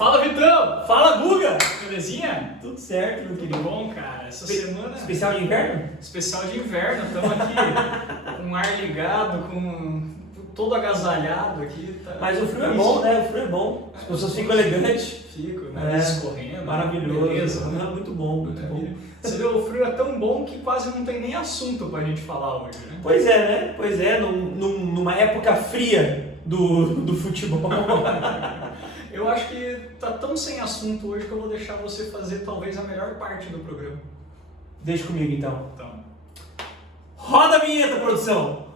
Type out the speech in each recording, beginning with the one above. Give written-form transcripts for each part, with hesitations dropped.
Fala, Vitão! Fala, Guga! Belezinha? Tudo certo, meu querido. Tudo bom, cara? Essa semana... Especial de inverno? Especial de inverno. Estamos aqui com o ar ligado, com todo agasalhado aqui. Tá... Mas o frio é bom, né? O frio é bom. As pessoas ficam elegantes. Fico, nariz escorrendo. Maravilhoso. Beleza. Muito bom, muito bom. Você vê, o frio é tão bom que quase não tem nem assunto pra gente falar hoje, né? Pois é, né? Pois é, numa época fria do futebol. Eu acho que tá tão sem assunto hoje que eu vou deixar você fazer talvez a melhor parte do programa. Deixa comigo então. Então. Roda a vinheta, produção!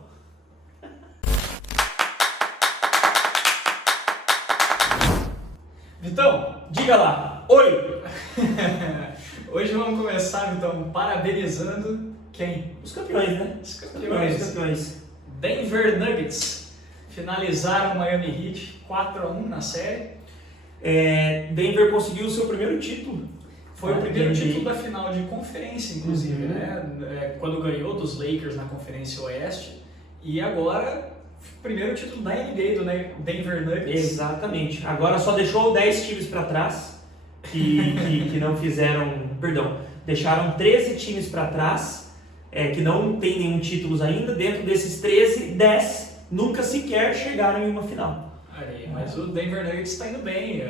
Vitão, Diga lá. Oi! hoje vamos começar, então, parabenizando quem? Os campeões, né? Os Os campeões. Denver Nuggets finalizaram o Miami Heat 4-1 na série. Denver conseguiu o seu primeiro título. Foi o primeiro título da final de conferência, inclusive, né? Quando ganhou dos Lakers na Conferência Oeste. E agora, primeiro título da NBA do Denver Nuggets. Exatamente. Agora só deixou 10 times para trás que não fizeram... Perdão, deixaram 13 times para trás que não tem nenhum título ainda. Dentro desses 13, 10 nunca sequer chegaram em uma final. Aí, mas o Denver Nuggets está indo bem.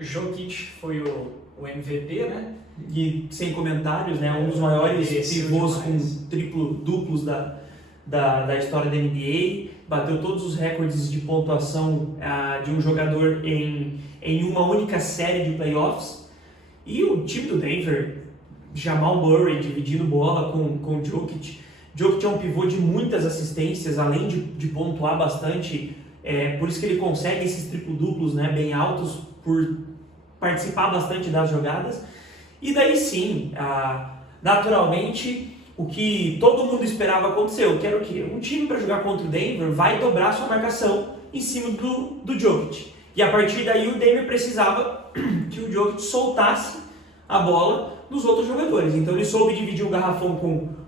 Jokic foi o MVP, né? E sem comentários, né? Um dos maiores pivôs com triplo-duplos da história da NBA. Bateu todos os recordes de pontuação de um jogador em uma única série de playoffs. E o time do Denver, Jamal Murray dividindo bola com Jokic. Jokic é um pivô de muitas assistências, além de pontuar bastante. Por isso que ele consegue esses triplo-duplos, né, bem altos, por participar bastante das jogadas. E daí sim, naturalmente, o que todo mundo esperava aconteceu, que era o quê? Um time para jogar contra o Denver vai dobrar sua marcação em cima do Jokic. E a partir daí o Denver precisava que o Jokic soltasse a bola nos outros jogadores. Então ele soube dividir o garrafão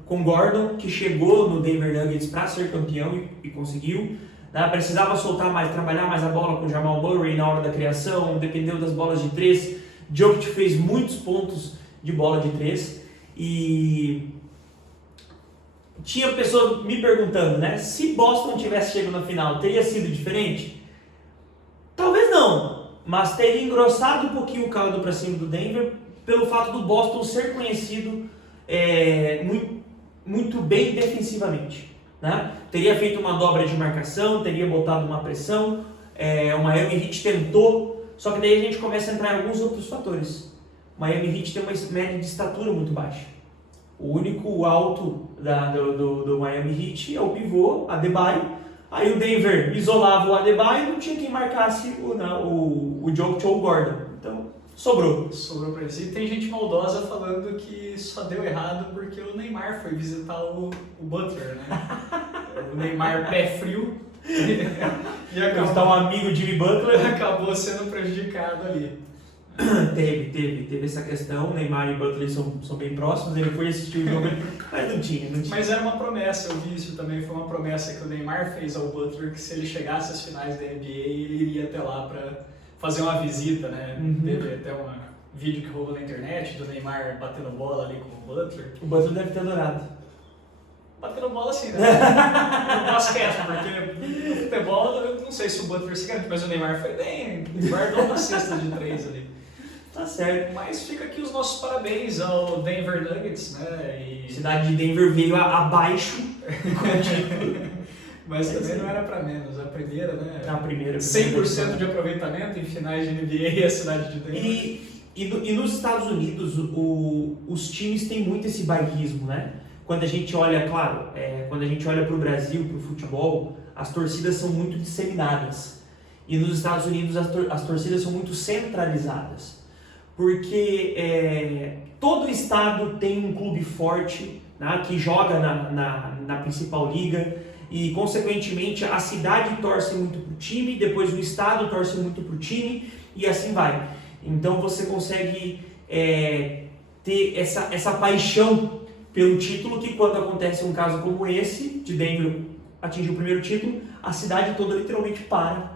com Gordon, que chegou no Denver Nuggets para ser campeão e conseguiu. Precisava soltar mais, trabalhar mais a bola com o Jamal Murray na hora da criação, dependeu das bolas de 3. Jokic fez muitos pontos de bola de 3 e tinha pessoas me perguntando, né, se Boston tivesse chegado na final, teria sido diferente? Talvez não, mas teria engrossado um pouquinho o caldo para cima do Denver pelo fato do Boston ser conhecido muito bem defensivamente. Né? Teria feito uma dobra de marcação, teria botado uma pressão, o Miami Heat tentou, só que daí a gente começa a entrar em alguns outros fatores. O Miami Heat tem uma média de estatura muito baixa. O único alto do Miami Heat é o pivô, Adebayo. Aí o Denver isolava o Adebayo e não tinha quem marcasse o Jokic ou o Gordon. Então, sobrou. Sobrou pra eles. E tem gente maldosa falando que só deu errado porque o Neymar foi visitar o Butler, né? O Neymar pé frio e Acabou um amigo de Jimmy Butler. Acabou sendo prejudicado ali. Teve essa questão. Neymar e Butler são bem próximos. Ele foi assistir o jogo, mas não tinha. Mas era uma promessa, eu vi isso também. Foi uma promessa que o Neymar fez ao Butler, que se ele chegasse às finais da NBA, ele iria até lá pra fazer uma visita, né? Teve até um vídeo que rolou na internet do Neymar batendo bola ali com o Butler. O Butler deve ter adorado. Batendo bola assim, né? No basquete, porque no futebol eu não sei se o Butler se garante, mas o Neymar foi bem, guardou uma cesta de 3 ali. Tá certo. Mas fica aqui os nossos parabéns ao Denver Nuggets, né? A cidade de Denver veio abaixo com o título. Mas também não era para menos, a primeira, né? A primeira. 100% de aproveitamento em finais de NBA e a cidade de Denver. E nos Estados Unidos, os times têm muito esse bairrismo, né? Quando a gente olha, claro, quando a gente olha para o Brasil, para o futebol, as torcidas são muito disseminadas. E nos Estados Unidos as torcidas são muito centralizadas. Porque todo estado tem um clube forte, né, que joga na principal liga. E, consequentemente, a cidade torce muito para o time, depois o estado torce muito para o time, e assim vai. Então, você consegue ter essa paixão pelo título, que quando acontece um caso como esse, de Denver atingir o primeiro título, a cidade toda literalmente para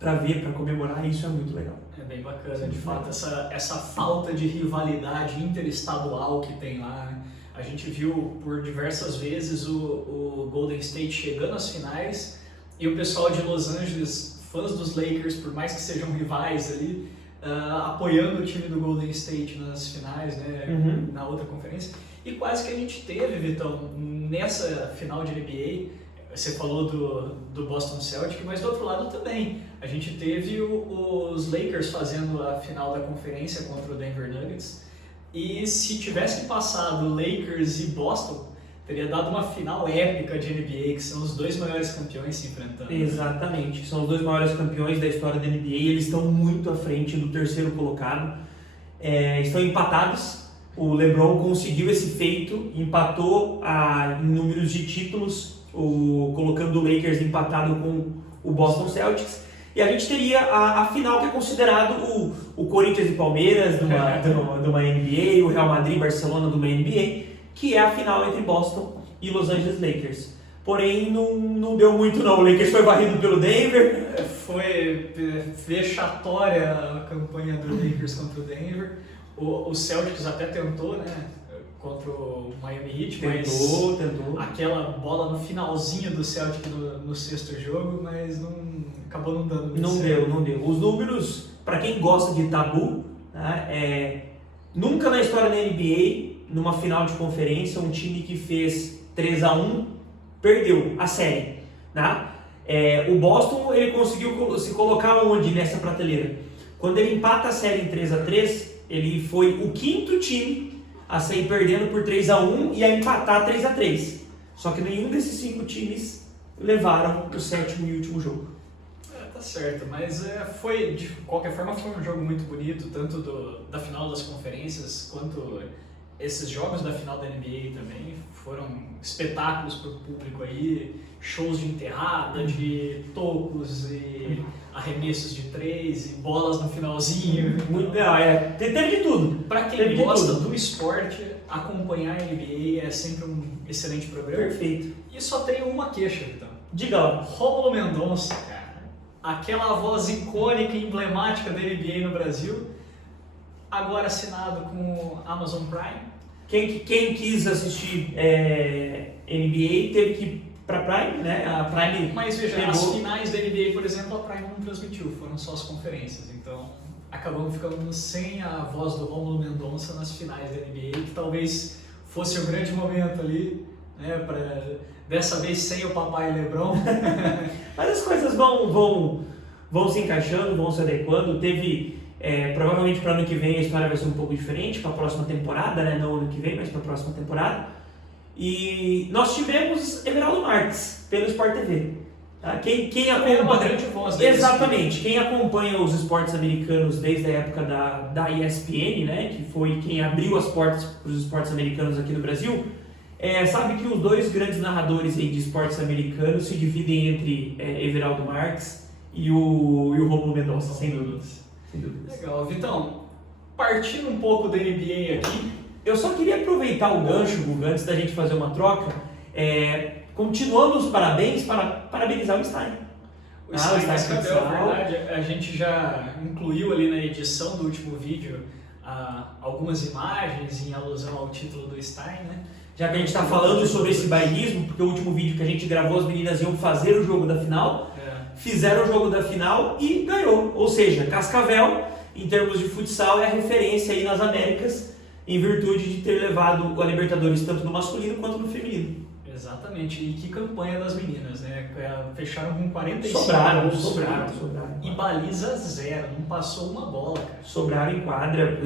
para ver, para comemorar, isso é muito legal. É bem bacana, de fato, essa falta de rivalidade interestadual que tem lá, né? A gente viu por diversas vezes o Golden State chegando às finais e o pessoal de Los Angeles, fãs dos Lakers, por mais que sejam rivais ali, apoiando o time do Golden State nas finais, né, na outra conferência. E quase que a gente teve, Vitão, nessa final de NBA, você falou do Boston Celtics, mas do outro lado também. A gente teve os Lakers fazendo a final da conferência contra o Denver Nuggets. E se tivesse passado Lakers e Boston, teria dado uma final épica de NBA, que são os dois maiores campeões se enfrentando. Exatamente, são os dois maiores campeões da história da NBA, eles estão muito à frente do terceiro colocado. Estão empatados, o LeBron conseguiu esse feito, empatou em números de títulos, colocando o Lakers empatado com o Boston Celtics. E a gente teria a final, que é considerado o Corinthians e Palmeiras de uma NBA, o Real Madrid e Barcelona de uma NBA, que é a final entre Boston e Los Angeles Lakers. Porém, não deu muito não, o Lakers foi varrido pelo Denver. Foi vexatória a campanha do Lakers contra o Denver. O Celtics até tentou, né, contra o Miami Heat, tentou. Aquela bola no finalzinho do Celtic no sexto jogo, mas acabou não dando muito certo. Não deu. Os números, para quem gosta de tabu, né, nunca na história da NBA, numa final de conferência, um time que fez 3-1 perdeu a série. Né? O Boston, ele conseguiu se colocar onde nessa prateleira? Quando ele empata a série em 3-3, ele foi o quinto time a sair perdendo por 3-1 e a empatar 3-3. Só que nenhum desses 5 times levaram o sétimo e último jogo. Tá certo, mas de qualquer forma foi um jogo muito bonito, tanto da final das conferências quanto esses jogos da final da NBA também. Foram espetáculos para o público aí, shows de enterrada, de tocos e arremessos de 3 e bolas no finalzinho. Teve de tudo. Para quem gosta do esporte, acompanhar a NBA é sempre um excelente programa. Perfeito. E só tenho uma queixa, então. Diga lá. Rômulo Mendonça, cara. Aquela voz icônica e emblemática da NBA no Brasil, agora assinado com o Amazon Prime. Quem quis assistir NBA teve que ir para Prime, né? A Prime. Mas veja, as finais da NBA, por exemplo, a Prime não transmitiu, foram só as conferências. Então, acabamos ficando sem a voz do Rômulo Mendonça nas finais da NBA, que talvez fosse o grande momento ali, né? Dessa vez sem o papai LeBron. Mas as coisas vão se encaixando, vão se adequando. Teve. Provavelmente para ano que vem a história vai ser um pouco diferente, para a próxima temporada, né? Não ano que vem, mas para a próxima temporada. E nós tivemos Everaldo Marques pelo Sport TV. Tá? Quem acompanha, uma grande voz exatamente, quem acompanha os esportes americanos desde a época da ESPN, né? Que foi quem abriu as portas para os esportes americanos aqui no Brasil, sabe que os dois grandes narradores aí de esportes americanos se dividem entre Everaldo Marques e o Rômulo Mendonça, sem dúvidas. Legal, Vitão, partindo um pouco da NBA aqui, eu só queria aproveitar o gancho, Guga, antes da gente fazer uma troca, continuando os parabéns, para parabenizar o Stein. O Stein Cascavel, é verdade, a gente já incluiu ali na edição do último vídeo algumas imagens em alusão ao título do Stein, né? Já que a gente está falando sobre esse bailismo, porque o último vídeo que a gente gravou, as meninas iam fazer o jogo da final, fizeram o jogo da final e ganhou. Ou seja, Cascavel, em termos de futsal, é a referência aí nas Américas, em virtude de ter levado a Libertadores tanto no masculino quanto no feminino. Exatamente, e que campanha das meninas, né? Fecharam com 45 sobraram. E baliza 0, não passou uma bola, cara. Sobraram em quadra.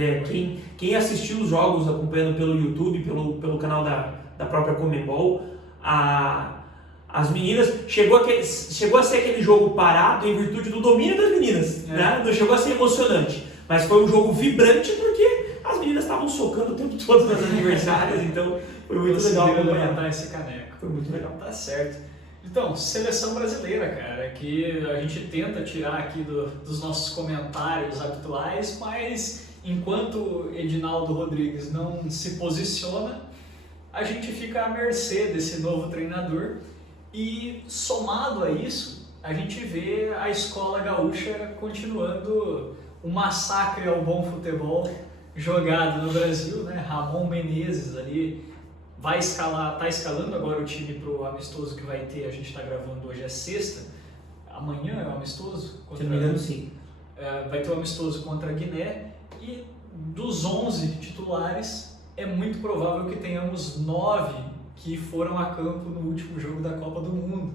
Quem assistiu os jogos acompanhando pelo YouTube, pelo canal da própria Conmebol, as meninas, chegou a ser aquele jogo parado em virtude do domínio das meninas, né? Não chegou a ser emocionante, mas foi um jogo vibrante porque as meninas estavam socando o tempo todo nas adversárias, então foi muito legal levantar esse caneco. Foi muito legal. Tá certo. Então, seleção brasileira, cara, que a gente tenta tirar aqui dos nossos comentários habituais, mas enquanto Edinaldo Rodrigues não se posiciona, a gente fica à mercê desse novo treinador. E somado a isso, a gente vê a escola gaúcha continuando o massacre ao bom futebol jogado no Brasil, né? Ramon Menezes ali vai escalar, tá escalando agora o time pro amistoso que vai ter, a gente está gravando hoje, é sexta, amanhã é o amistoso? Se não me engano, sim. Vai ter o amistoso contra a Guiné e dos 11 titulares é muito provável que tenhamos 9 que foram a campo no último jogo da Copa do Mundo.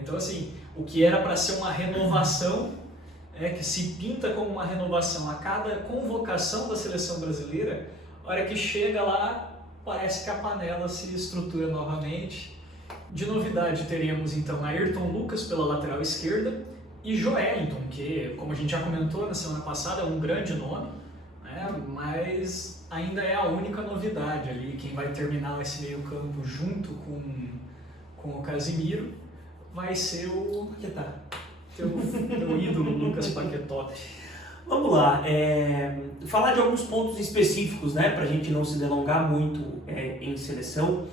Então assim, o que era para ser uma renovação, que se pinta como uma renovação a cada convocação da seleção brasileira, a hora que chega lá, parece que a panela se estrutura novamente. De novidade, teremos então Ayrton Lucas pela lateral esquerda e Joelinton, que, como a gente já comentou na semana passada, é um grande nome, né? Mas ainda é a única novidade ali. Quem vai terminar esse meio campo junto com o Casimiro vai ser o Paquetá, teu ídolo Lucas Paquetá. Vamos lá, falar de alguns pontos específicos, né, para a gente não se delongar muito em seleção.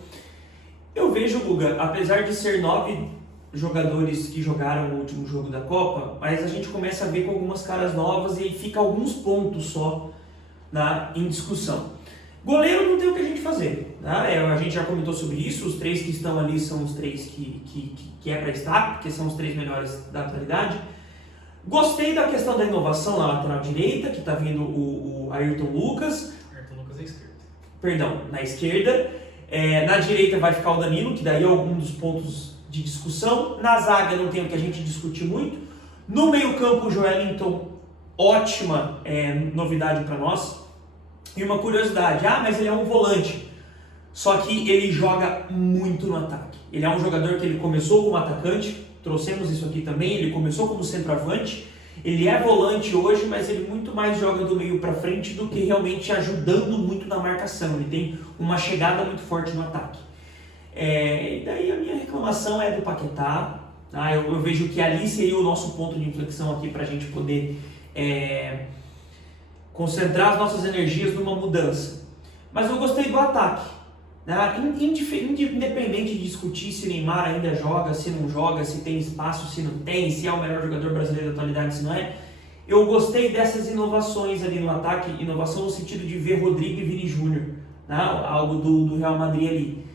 Eu vejo, Guga, apesar de ser 9 jogadores que jogaram no último jogo da Copa, mas a gente começa a ver com algumas caras novas e fica alguns pontos só em discussão. Goleiro não tem o que a gente fazer, né? A gente já comentou sobre isso, os 3 que estão ali são os 3 que é para estar, porque são os 3 melhores da atualidade. Gostei da questão da inovação na lateral direita, que está vindo o Ayrton Lucas. Ayrton Lucas à esquerda. Perdão, na esquerda. Na direita vai ficar o Danilo, que daí é algum dos pontos de discussão. Na zaga não tem o que a gente discutir muito. No meio-campo, o Joelinton, ótima novidade para nós. E uma curiosidade, mas ele é um volante. Só que ele joga muito no ataque. Ele é um jogador que ele começou como atacante, trouxemos isso aqui também, ele começou como centroavante, ele é volante hoje, mas ele muito mais joga do meio para frente do que realmente ajudando muito na marcação. Ele tem uma chegada muito forte no ataque. E daí a minha reclamação é do Paquetá. Tá? Eu vejo que ali seria o nosso ponto de inflexão aqui para a gente poder concentrar as nossas energias numa mudança. Mas eu gostei do ataque. Independente de discutir se Neymar ainda joga, se não joga, se tem espaço, se não tem, se é o melhor jogador brasileiro da atualidade, se não é, eu gostei dessas inovações ali no ataque, inovação no sentido de ver Rodrigo e Vini Júnior, né? Algo do Real Madrid ali.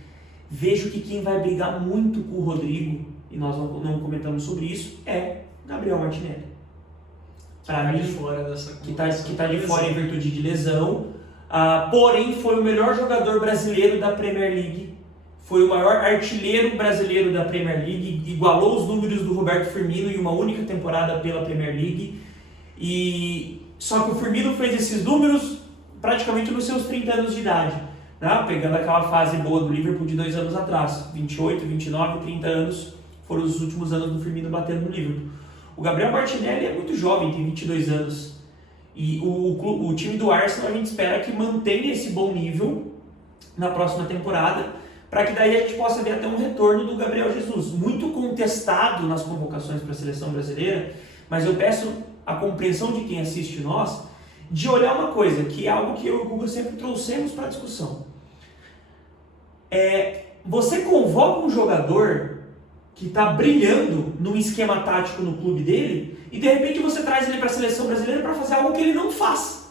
Vejo que quem vai brigar muito com o Rodrigo, e nós não comentamos sobre isso, é Gabriel Martinelli. Para mim, que está de fora em virtude de lesão. Porém, foi o melhor jogador brasileiro da Premier League, foi o maior artilheiro brasileiro da Premier League, igualou os números do Roberto Firmino em uma única temporada pela Premier League. Só que o Firmino fez esses números praticamente nos seus 30 anos de idade, né? Pegando aquela fase boa do Liverpool de 2 anos atrás, 28, 29, 30 anos foram os últimos anos do Firmino batendo no Liverpool. O Gabriel Martinelli é muito jovem, tem 22 anos. E o time do Arsenal a gente espera que mantenha esse bom nível na próxima temporada, para que daí a gente possa ver até um retorno do Gabriel Jesus, muito contestado nas convocações para a seleção brasileira, mas eu peço a compreensão de quem assiste nós, de olhar uma coisa, que é algo que eu e o Google sempre trouxemos para a discussão. Você convoca um jogador que está brilhando num esquema tático no clube dele, e de repente você traz ele para a seleção brasileira para fazer algo que ele não faz.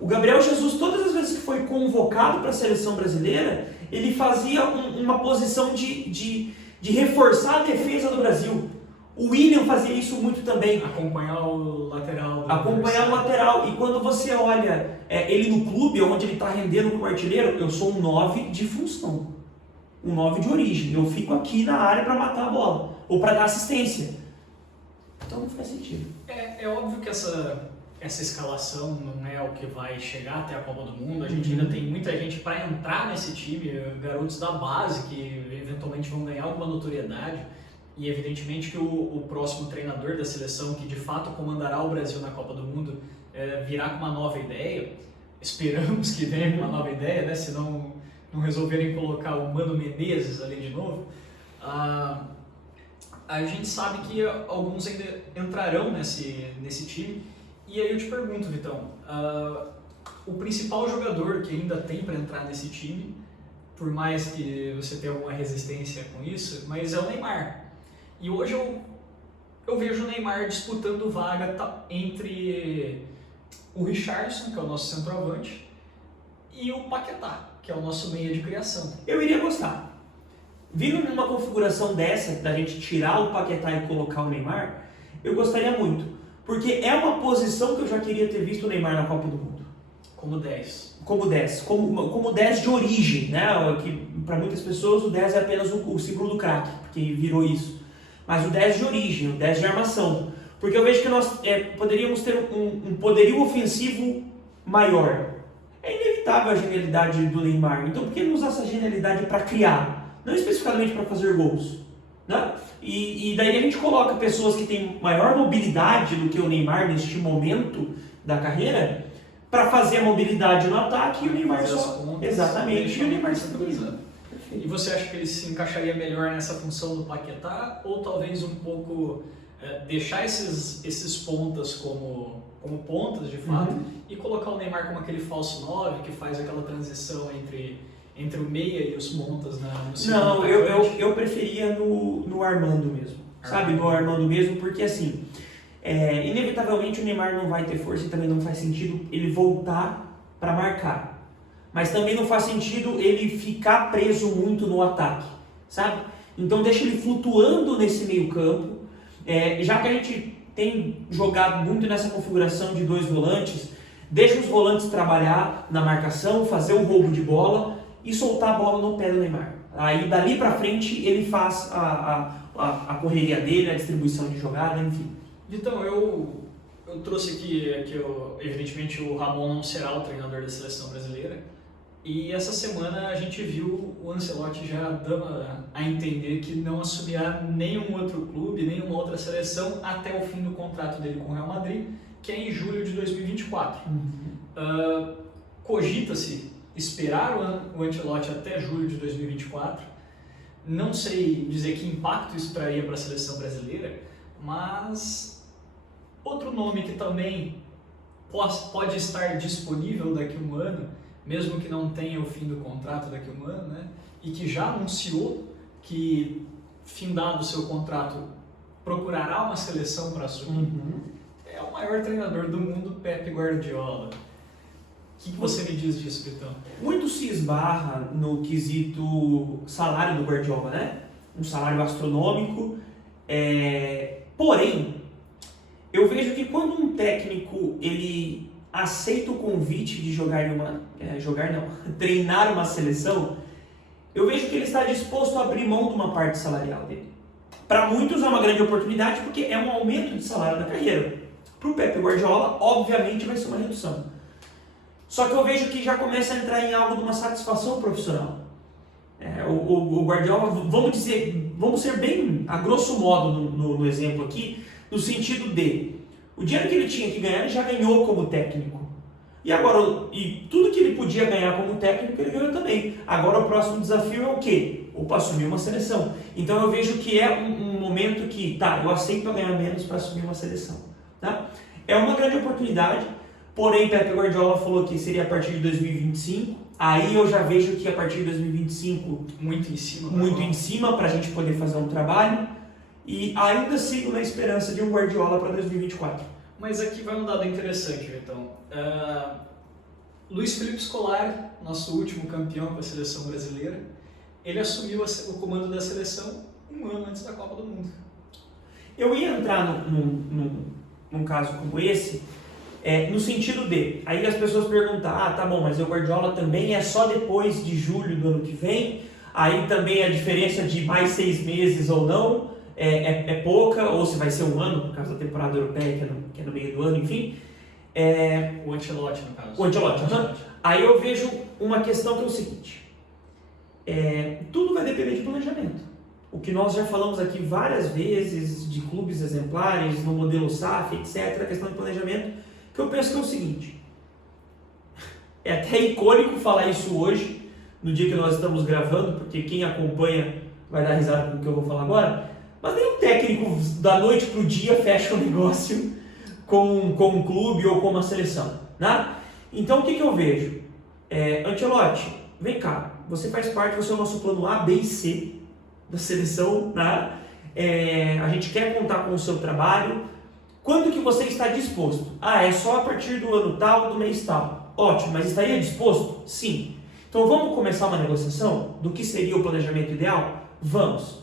O Gabriel Jesus, todas as vezes que foi convocado para a seleção brasileira, ele fazia uma posição de reforçar a defesa do Brasil. O William fazia isso muito também. Acompanhar o lateral. Acompanhar o lateral. E quando você olha ele no clube, onde ele está rendendo como artilheiro, eu sou um 9 de função. Um 9 de origem. Eu fico aqui na área para matar a bola. Ou para dar assistência. Então não faz sentido. É óbvio que essa escalação não é o que vai chegar até a Copa do Mundo. A gente ainda tem muita gente para entrar nesse time, garotos da base que eventualmente vão ganhar alguma notoriedade. E evidentemente que o próximo treinador da seleção, que de fato comandará o Brasil na Copa do Mundo, virá com uma nova ideia. Esperamos que venha com uma nova ideia, né? Se não resolverem colocar o Mano Menezes ali de novo. A gente sabe que alguns ainda entrarão nesse time. E aí eu te pergunto, Vitão, o principal jogador que ainda tem para entrar nesse time, por mais que você tenha alguma resistência com isso, mas é o Neymar. E hoje eu vejo o Neymar disputando vaga entre o Richarlison, que é o nosso centroavante, e o Paquetá, que é o nosso meia de criação. Eu iria gostar. Vindo numa configuração dessa, da gente tirar o Paquetá e colocar o Neymar, eu gostaria muito. Porque é uma posição que eu já queria ter visto o Neymar na Copa do Mundo. Como 10. Como 10. Como 10 de origem, né? Que para muitas pessoas o 10 é apenas o símbolo do craque, porque virou isso. Mas o 10 de origem, o 10 de armação. Porque eu vejo que nós poderíamos ter um poderio ofensivo maior. É inevitável a genialidade do Neymar. Então por que não usar essa genialidade para criar? Não especificamente para fazer gols. Né? E daí a gente coloca pessoas que têm maior mobilidade do que o Neymar neste momento da carreira para fazer a mobilidade no ataque e o Neymar só. Pontas, exatamente, e o Neymar centralizado. E você acha que ele se encaixaria melhor nessa função do Paquetá ou talvez um pouco deixar esses pontas como pontas de fato e colocar o Neymar como aquele falso 9 que faz aquela transição entre o meia e os pontas no segundo? Não, eu preferia no Armando mesmo, sabe? No Armando mesmo, porque assim, inevitavelmente o Neymar não vai ter força e também não faz sentido ele voltar para marcar. Mas também não faz sentido ele ficar preso muito no ataque, sabe? Então deixa ele flutuando nesse meio campo, já que a gente tem jogado muito nessa configuração de 2 volantes, deixa os volantes trabalhar na marcação, fazer o roubo de bola e soltar a bola no pé do Neymar. Aí dali pra frente ele faz a correria dele, a distribuição de jogada, enfim. Vitão, eu trouxe aqui evidentemente o Ramon não será o treinador da seleção brasileira e essa semana a gente viu o Ancelotti já dando a entender que não assumirá nenhum outro clube, nenhuma outra seleção até o fim do contrato dele com o Real Madrid, que é em julho de 2024. Cogita-se esperar o Ancelotti até julho de 2024. Não sei dizer que impacto isso traria para a seleção brasileira, mas outro nome que também pode estar disponível daqui a um ano, mesmo que não tenha o fim do contrato daqui a um ano, né? E que já anunciou que, findado o seu contrato, procurará uma seleção para assumir, é o maior treinador do mundo, Pep Guardiola. O que você me diz disso, Vitão? Muito se esbarra no quesito salário do Guardiola, né? Um salário astronômico. Porém, eu vejo que quando um técnico ele aceita o convite de treinar uma seleção, eu vejo que ele está disposto a abrir mão de uma parte salarial dele. Para muitos é uma grande oportunidade porque é um aumento de salário na carreira. Para o Pep Guardiola, obviamente, vai ser uma redução. Só que eu vejo que já começa a entrar em algo de uma satisfação profissional. O Guardiola, vamos ser bem a grosso modo no exemplo aqui, no sentido de o dinheiro que ele tinha que ganhar, ele já ganhou como técnico. E agora, tudo que ele podia ganhar como técnico, ele ganhou também. Agora o próximo desafio é o quê? Opa, assumir uma seleção. Então eu vejo que é um momento que, eu aceito ganhar menos para assumir uma seleção. Tá? É uma grande oportunidade, porém Pep Guardiola falou que seria a partir de 2025. Aí eu já vejo que a partir de 2025, muito em cima para a gente poder fazer um trabalho. E ainda sigo na esperança de um Guardiola para 2024. Mas aqui vai um dado interessante, Vitão. Luiz Felipe Scolari, nosso último campeão com a seleção brasileira, ele assumiu o comando da seleção um ano antes da Copa do Mundo. Eu ia entrar num caso como esse, no sentido de, aí as pessoas perguntam, tá bom, mas o Guardiola também é só depois de julho do ano que vem, aí também a diferença de mais 6 meses ou não, é pouca, ou se vai ser um ano, por causa da temporada europeia, que é no meio do ano, enfim. O Ancelotti, no caso. O Ancelotti. Aí eu vejo uma questão que é o seguinte, tudo vai depender de planejamento. O que nós já falamos aqui várias vezes, de clubes exemplares, no modelo SAF, etc., a questão de planejamento, que eu penso que é o seguinte, é até icônico falar isso hoje, no dia que nós estamos gravando, porque quem acompanha vai dar risada com o que eu vou falar agora, mas nenhum técnico da noite para o dia fecha um negócio com um clube ou com uma seleção, né? Então o que eu vejo? Ancelotti, vem cá, você faz parte, você é o nosso plano A, B e C da seleção, né? a gente quer contar com o seu trabalho, quanto que você está disposto? É só a partir do ano tal, do mês tal. Ótimo, mas estaria disposto? Sim. Então vamos começar uma negociação do que seria o planejamento ideal? Vamos.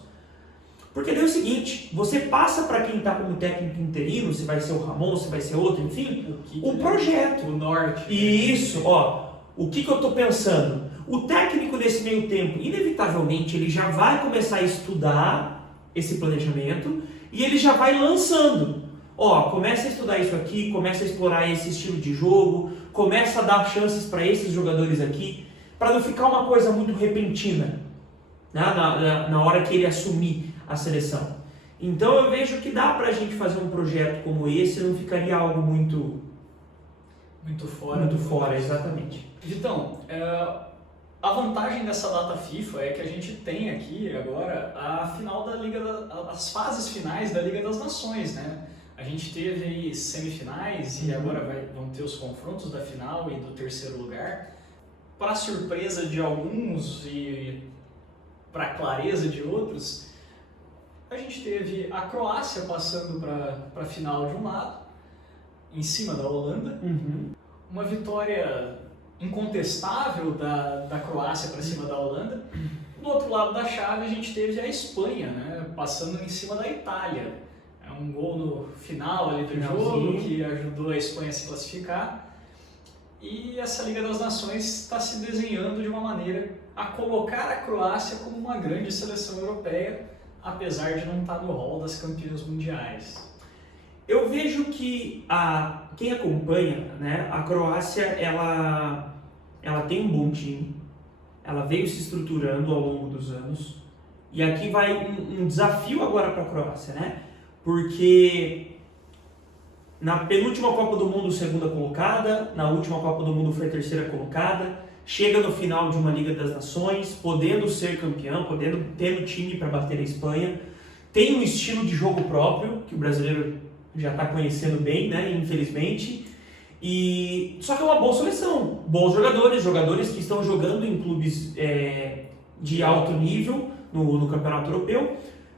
Porque daí é o seguinte, você passa para quem está como técnico interino, se vai ser o Ramon, se vai ser outro, enfim, o projeto. O norte. Isso, o que eu estou pensando? O técnico nesse meio tempo, inevitavelmente, ele já vai começar a estudar esse planejamento e ele já vai lançando. Começa a estudar isso aqui, começa a explorar esse estilo de jogo, começa a dar chances para esses jogadores aqui, para não ficar uma coisa muito repentina, né, na hora que ele assumir a seleção. Então eu vejo que dá para a gente fazer um projeto como esse, não ficaria algo muito fora, exatamente. Vitão, a vantagem dessa data FIFA é que a gente tem aqui agora a final da as fases finais da Liga das Nações, né? A gente teve aí semifinais e agora vão ter os confrontos da final e do terceiro lugar. Para surpresa de alguns e para clareza de outros, a gente teve a Croácia passando para a final de um lado, em cima da Holanda. Uma vitória incontestável da Croácia para cima da Holanda. Do outro lado da chave a gente teve a Espanha, né, passando em cima da Itália. Um gol no final ali do jogo que ajudou a Espanha a se classificar. E essa Liga das Nações está se desenhando de uma maneira a colocar a Croácia como uma grande seleção europeia, apesar de não estar no hall das campeãs mundiais. Eu vejo que quem acompanha, né, a Croácia, ela tem um bom time, ela veio se estruturando ao longo dos anos, e aqui vai um desafio agora para a Croácia, né? Porque na penúltima Copa do Mundo, segunda colocada, na última Copa do Mundo foi a terceira colocada, chega no final de uma Liga das Nações, podendo ser campeão, tendo time para bater a Espanha, tem um estilo de jogo próprio, que o brasileiro já está conhecendo bem, né, infelizmente, só que é uma boa seleção, bons jogadores que estão jogando em clubes de alto nível no Campeonato Europeu.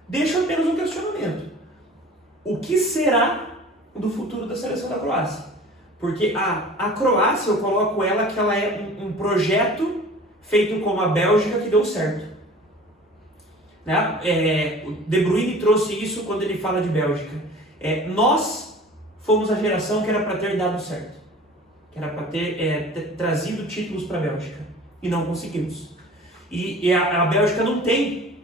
Deixa apenas um questionamento: o que será do futuro da seleção da Croácia? Porque a Croácia, eu coloco ela que ela é um projeto feito como a Bélgica que deu certo, né? O De Bruyne trouxe isso quando ele fala de Bélgica. Nós fomos a geração que era para ter dado certo, que era para ter trazido títulos para a Bélgica, e não conseguimos. E a Bélgica não tem,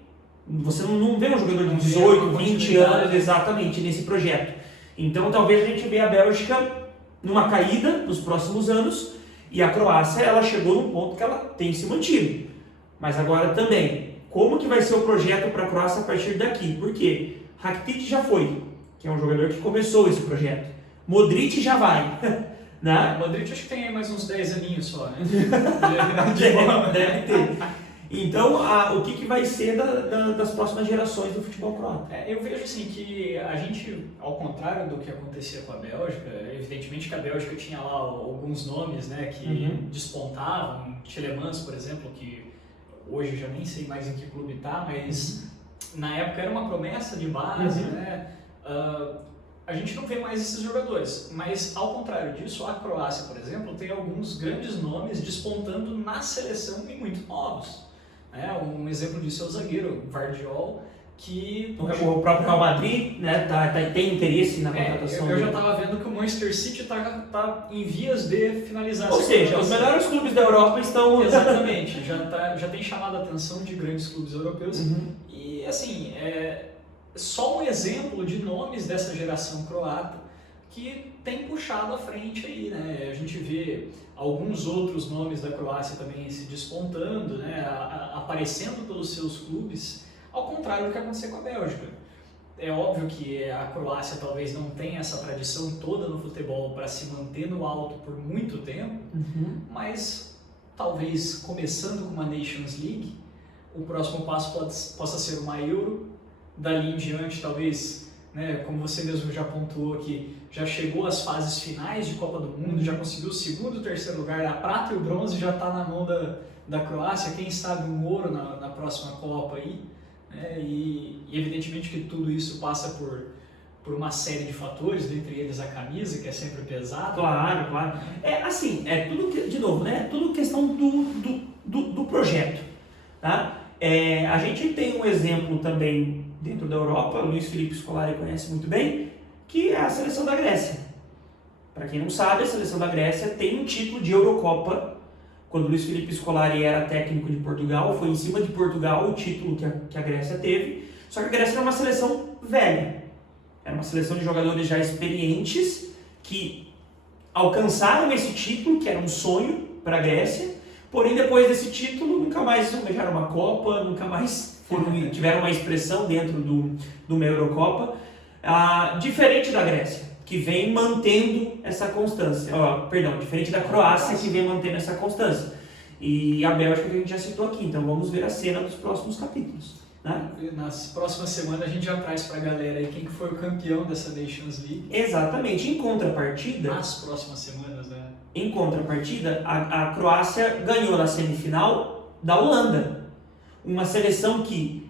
você não vê um jogador de 18, 20 anos exatamente nesse projeto. Então talvez a gente veja a Bélgica numa caída nos próximos anos, e a Croácia, ela chegou num ponto que ela tem se mantido. Mas agora também, como que vai ser o projeto para a Croácia a partir daqui? Porque Rakitic já foi, que é um jogador que começou esse projeto. Modric já vai, né? Modric acho que tem mais uns 10 aninhos só, né? Deve ter. Então, o que vai ser das próximas gerações do futebol croata? Eu vejo assim que a gente, ao contrário do que acontecia com a Bélgica, evidentemente que a Bélgica tinha lá alguns nomes, né, que despontavam, Tielemans, por exemplo, que hoje já nem sei mais em que clube está, mas na época era uma promessa de base, né? A gente não vê mais esses jogadores, mas ao contrário disso, a Croácia, por exemplo, tem alguns grandes nomes despontando na seleção e muito novos. Um exemplo disso é o zagueiro Vardiol, que... O próprio Real Madrid, né, tem interesse na contratação. Eu já estava vendo que o Manchester City está em vias de finalizar Ou seja, os melhores clubes da Europa estão... Exatamente, já tem chamado a atenção de grandes clubes europeus. E assim, só um exemplo de nomes dessa geração croata que tem puxado à frente aí, né? A gente vê alguns outros nomes da Croácia também se despontando, né? Aparecendo pelos seus clubes, ao contrário do que aconteceu com a Bélgica. É óbvio que a Croácia talvez não tenha essa tradição toda no futebol para se manter no alto por muito tempo, mas talvez começando com uma Nations League, o próximo passo possa ser uma Euro, dali em diante talvez, né, como você mesmo já pontuou, que já chegou às fases finais de Copa do Mundo, já conseguiu o segundo e terceiro lugar, a prata e o bronze já está na mão da Croácia, quem sabe um ouro na próxima Copa aí, né? E evidentemente que tudo isso passa por uma série de fatores, dentre eles a camisa, que é sempre pesada. Claro, claro. É assim, é tudo, de novo, né? Tudo questão do projeto, tá? A gente tem um exemplo também dentro da Europa, o Luiz Felipe Scolari conhece muito bem, que é a seleção da Grécia. Para quem não sabe, a seleção da Grécia tem um título de Eurocopa. Quando o Luiz Felipe Scolari era técnico de Portugal, foi em cima de Portugal o título que a Grécia teve. Só que a Grécia era uma seleção velha. Era uma seleção de jogadores já experientes que alcançaram esse título, que era um sonho para a Grécia. Porém, depois desse título, nunca mais ganharam uma Copa, nunca mais tiveram uma expressão dentro de uma Eurocopa. Diferente da Grécia, que vem mantendo essa constância. Diferente da Croácia, que vem mantendo essa constância. E a Bélgica, que a gente já citou aqui. Então, vamos ver a cena dos próximos capítulos. Né? Nas próximas semanas, a gente já traz para a galera aí quem que foi o campeão dessa Nations League. Exatamente. Em contrapartida... Nas próximas semanas, né? Em contrapartida, a Croácia ganhou na semifinal da Holanda. Uma seleção que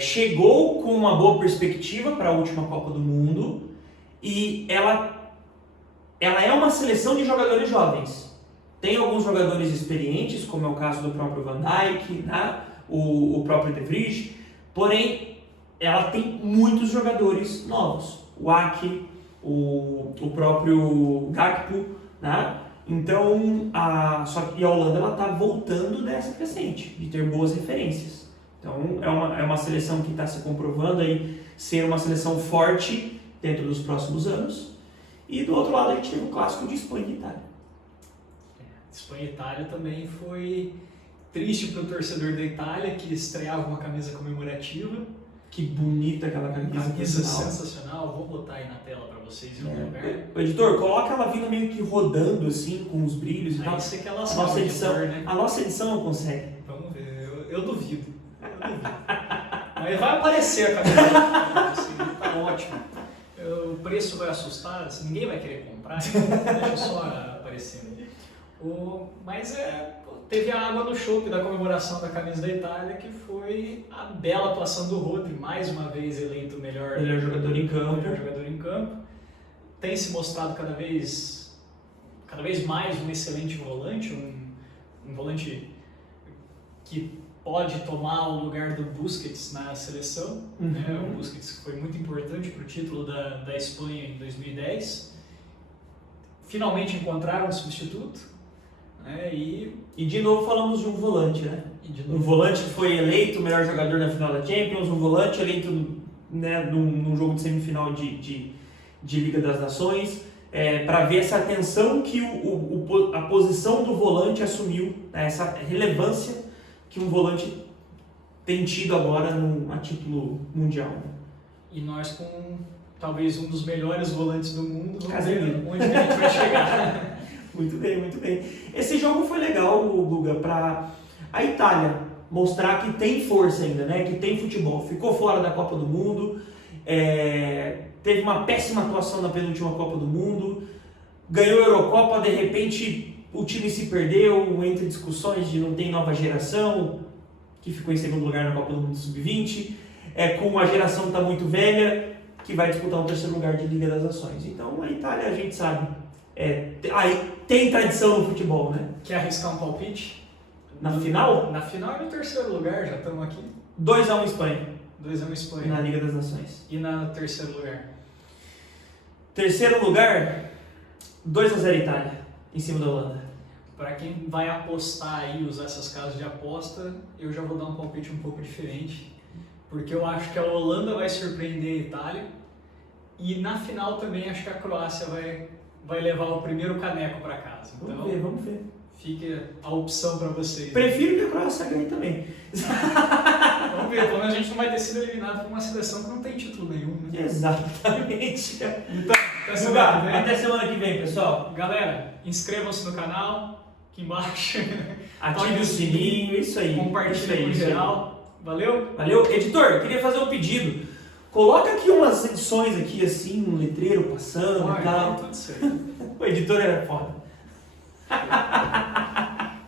chegou com uma boa perspectiva para a última Copa do Mundo e ela é uma seleção de jogadores jovens. Tem alguns jogadores experientes, como é o caso do próprio Van Dijk, né? o próprio De Vrij, porém ela tem muitos jogadores novos. O Ake, o próprio Gakpo, né? Então, só que a Holanda está voltando dessa crescente, de ter boas referências. Então, é uma seleção que está se comprovando aí ser uma seleção forte dentro dos próximos anos. E do outro lado, a gente teve o clássico de Espanha e Itália. Espanha e Itália também foi triste para o torcedor da Itália, que estreava uma camisa comemorativa. Que bonita aquela camisa. Camisa sensacional, vou botar aí na tela para vocês em um lugar. O editor, coloca ela vindo meio que rodando assim, com os brilhos e tal. Você quer a nossa edição, editor, né? A nossa edição não consegue. Vamos ver, eu duvido. Mas vai aparecer a camisa, assim, tá ótimo. O preço vai assustar, assim, ninguém vai querer comprar, então deixa só aparecendo. Mas teve a água no chope da comemoração da camisa da Itália, que foi a bela atuação do Rodri, mais uma vez eleito o melhor jogador em campo. Tem se mostrado cada vez mais um excelente volante, um volante que pode tomar o lugar do Busquets na seleção. Né? O Busquets foi muito importante para o título da Espanha em 2010. Finalmente encontraram um substituto. E de novo falamos de um volante, né? Um volante que foi eleito o melhor jogador na final da Champions, um volante eleito, né, num jogo de semifinal de Liga das Nações, para ver essa atenção que a posição do volante assumiu, né, essa relevância que um volante tem tido agora a título mundial. E nós com talvez um dos melhores volantes do mundo, vamos ver onde a gente vai chegar. Muito bem, muito bem. Esse jogo foi legal, Guga, para a Itália mostrar que tem força ainda, né? Que tem futebol. Ficou fora da Copa do Mundo, teve uma péssima atuação na penúltima Copa do Mundo, ganhou a Eurocopa, de repente o time se perdeu entre discussões de não ter nova geração, que ficou em segundo lugar na Copa do Mundo Sub-20, com a geração que está muito velha, que vai disputar o terceiro lugar de Liga das Nações. Então a Itália, a gente sabe, tem tradição no futebol, né? Quer arriscar um palpite? Na final? Na final e no terceiro lugar, já estamos aqui. 2-1 Espanha. 2-1 Espanha. Na Liga das Nações. E no terceiro lugar? Terceiro lugar, 2-0 Itália, em cima da Holanda. Para quem vai apostar aí, usar essas casas de aposta, eu já vou dar um palpite um pouco diferente. Porque eu acho que a Holanda vai surpreender a Itália. E na final também acho que a Croácia vai levar o primeiro caneco para casa. Então, vamos ver. Fica a opção para vocês. Prefiro que a Croácia ganhe também. Vamos ver, pelo menos a gente não vai ter sido eliminado por uma seleção que não tem título nenhum. Né? Exatamente. Então, até semana que vem, pessoal. Galera, inscrevam-se no canal, aqui embaixo. Ative o sininho, isso aí. Compartilhe com geral. Valeu? Valeu. Editor, queria fazer um pedido. Coloca aqui umas edições aqui, assim, um letreiro passando e tal. Tudo certo. O editor era foda.